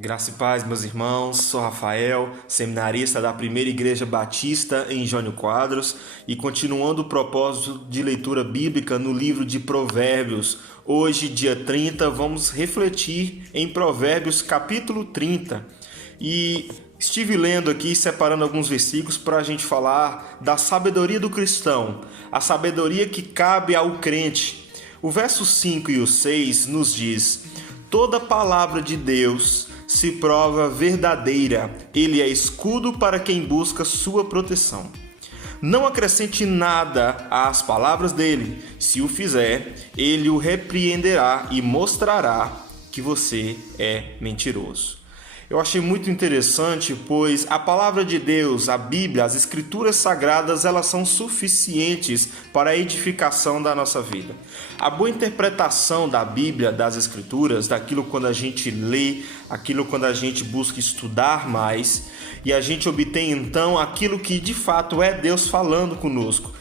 Graça e paz, meus irmãos. Sou Rafael, seminarista da Primeira Igreja Batista em Jânio Quadros e continuando o propósito de leitura bíblica no livro de Provérbios. Hoje, dia 30, vamos refletir em Provérbios capítulo 30 e estive lendo aqui, separando alguns versículos para a gente falar da sabedoria do cristão, a sabedoria que cabe ao crente. O verso 5 e o 6 nos diz: toda palavra de Deus se prova verdadeira, ele é escudo para quem busca sua proteção. Não acrescente nada às palavras dele, se o fizer, ele o repreenderá e mostrará que você é mentiroso. Eu achei muito interessante, pois a palavra de Deus, a Bíblia, as Escrituras Sagradas, elas são suficientes para a edificação da nossa vida. A boa interpretação da Bíblia, das Escrituras, daquilo quando a gente lê, aquilo quando a gente busca estudar mais, e a gente obtém então aquilo que de fato é Deus falando conosco.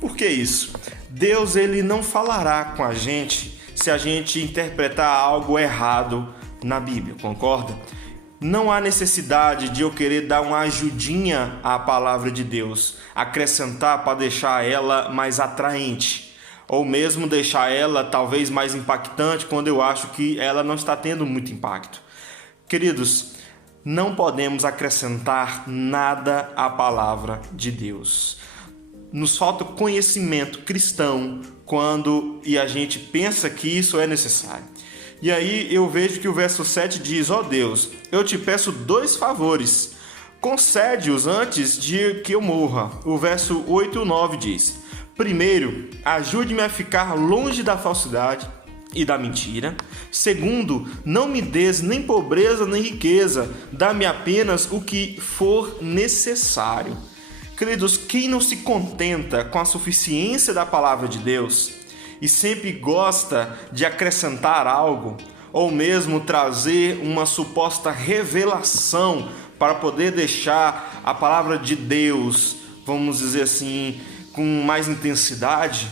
Por que isso? Deus ele não falará com a gente se a gente interpretar algo errado na Bíblia, concorda? Não há necessidade de eu querer dar uma ajudinha à palavra de Deus, acrescentar para deixar ela mais atraente, ou mesmo deixar ela talvez mais impactante quando eu acho que ela não está tendo muito impacto. Queridos, não podemos acrescentar nada à palavra de Deus. Nos falta conhecimento cristão quando a gente pensa que isso é necessário. E aí eu vejo que o verso 7 diz: ó Deus, eu te peço 2 favores, concede-os antes de que eu morra. O verso 8 e 9 diz: primeiro, ajude-me a ficar longe da falsidade e da mentira. Segundo, não me des nem pobreza nem riqueza, dá-me apenas o que for necessário. Queridos, quem não se contenta com a suficiência da palavra de Deus e sempre gosta de acrescentar algo, ou mesmo trazer uma suposta revelação para poder deixar a palavra de Deus, vamos dizer assim, com mais intensidade,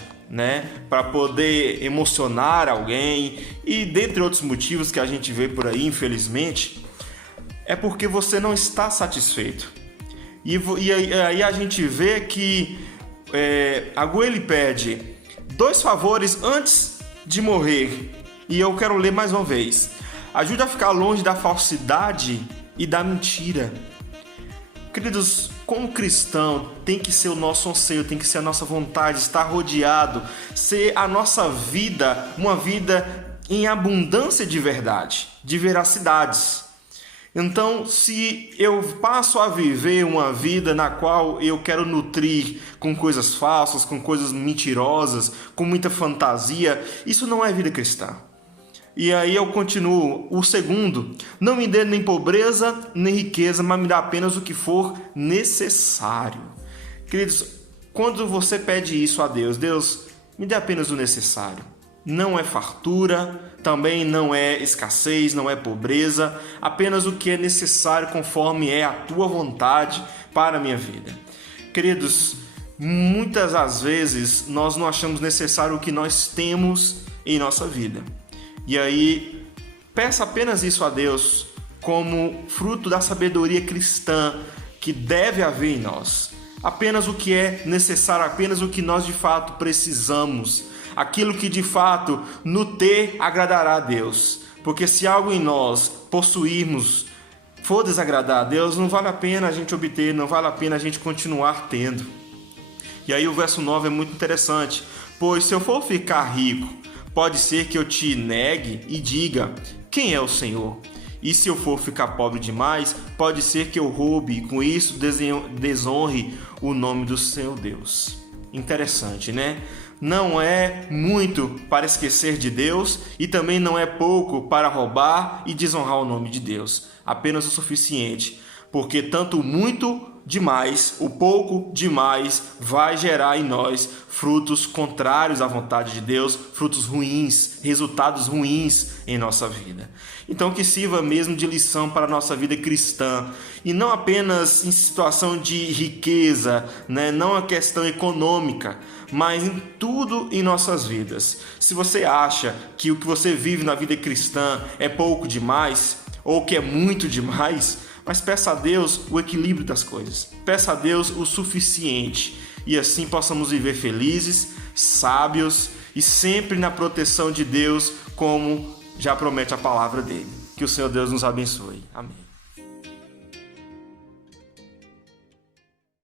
para poder emocionar alguém, e dentre outros motivos que a gente vê por aí, infelizmente, é porque você não está satisfeito. E aí a gente vê que ele pede 2 favores antes de morrer. E eu quero ler mais uma vez. Ajude a ficar longe da falsidade e da mentira. Queridos, como cristão, tem que ser o nosso anseio, tem que ser a nossa vontade, estar rodeado, ser a nossa vida uma vida em abundância de verdade, de veracidades. Então, se eu passo a viver uma vida na qual eu quero nutrir com coisas falsas, com coisas mentirosas, com muita fantasia, isso não é vida cristã. E aí eu continuo. O segundo, não me dê nem pobreza nem riqueza, mas me dá apenas o que for necessário. Queridos, quando você pede isso a Deus, Deus, me dê apenas o necessário. Não é fartura, também não é escassez, não é pobreza, apenas o que é necessário conforme é a tua vontade para a minha vida. Queridos, muitas das vezes nós não achamos necessário o que nós temos em nossa vida. E aí, peça apenas isso a Deus como fruto da sabedoria cristã que deve haver em nós. Apenas o que é necessário, apenas o que nós de fato precisamos. Aquilo que de fato no ter agradará a Deus. Porque se algo em nós possuirmos for desagradar a Deus, não vale a pena a gente obter, não vale a pena a gente continuar tendo. E aí o verso 9 é muito interessante. Pois se eu for ficar rico, pode ser que eu te negue e diga: quem é o Senhor? E se eu for ficar pobre demais, pode ser que eu roube e com isso desonre o nome do seu Deus. Interessante, né? Não é muito para esquecer de Deus e também não é pouco para roubar e desonrar o nome de Deus. Apenas o suficiente, porque tanto muito demais, o pouco demais vai gerar em nós frutos contrários à vontade de Deus, frutos ruins, resultados ruins em nossa vida. Então que sirva mesmo de lição para a nossa vida cristã, e não apenas em situação de riqueza, não a questão econômica, mas em tudo em nossas vidas. Se você acha que o que você vive na vida cristã é pouco demais, ou que é muito demais, mas peça a Deus o equilíbrio das coisas. Peça a Deus o suficiente e assim possamos viver felizes, sábios e sempre na proteção de Deus, como já promete a palavra dele. Que o Senhor Deus nos abençoe. Amém.